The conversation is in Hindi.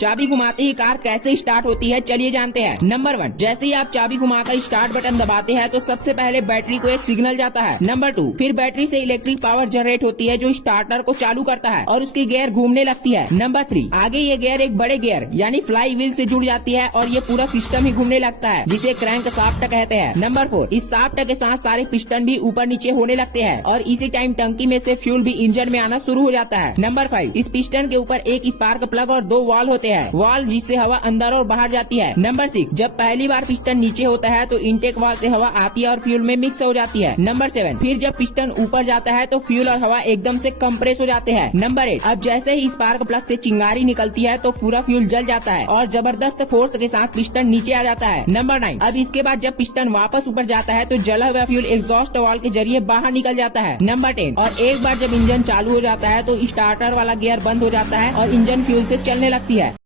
चाबी घुमाते ही कार कैसे स्टार्ट होती है, चलिए जानते हैं। नंबर 1, जैसे ही आप चाबी घुमाकर स्टार्ट बटन दबाते हैं तो सबसे पहले बैटरी को एक सिग्नल जाता है। नंबर 2, फिर बैटरी से इलेक्ट्रिक पावर जनरेट होती है जो स्टार्टर को चालू करता है और उसकी गियर घूमने लगती है। नंबर 3, आगे ये गियर एक बड़े गियर यानी फ्लाई व्हील से जुड़ जाती है और ये पूरा सिस्टम ही घूमने लगता है जिसे क्रैंक शाफ्ट कहते हैं। नंबर 4, इस शाफ्ट के साथ सारे पिस्टन भी ऊपर नीचे होने लगते हैं और इसी टाइम टंकी में से फ्यूल भी इंजन में आना शुरू हो जाता है। नंबर 5, इस पिस्टन के ऊपर एक स्पार्क प्लग और 2 वाल्व होते हैं, वाल्व जिससे हवा अंदर और बाहर जाती है। नंबर 6, जब पहली बार पिस्टन नीचे होता है तो इनटेक वाल्व से हवा आती है और फ्यूल में मिक्स हो जाती है। नंबर 7, फिर जब पिस्टन ऊपर जाता है तो फ्यूल और हवा एकदम से कंप्रेस हो जाते हैं। नंबर 8, अब जैसे ही स्पार्क प्लग से चिंगारी निकलती है तो पूरा फ्यूल जल जाता है और जबरदस्त फोर्स के साथ पिस्टन नीचे आ जाता है। नंबर 9, अब इसके बाद जब पिस्टन वापस ऊपर जाता है तो जला हुआ फ्यूल एग्जॉस्ट वाल्व के जरिए बाहर निकल जाता है। नंबर 10, और एक बार जब इंजन चालू हो जाता है तो स्टार्टर वाला गियर बंद हो जाता है और इंजन फ्यूल से चलने लगती है।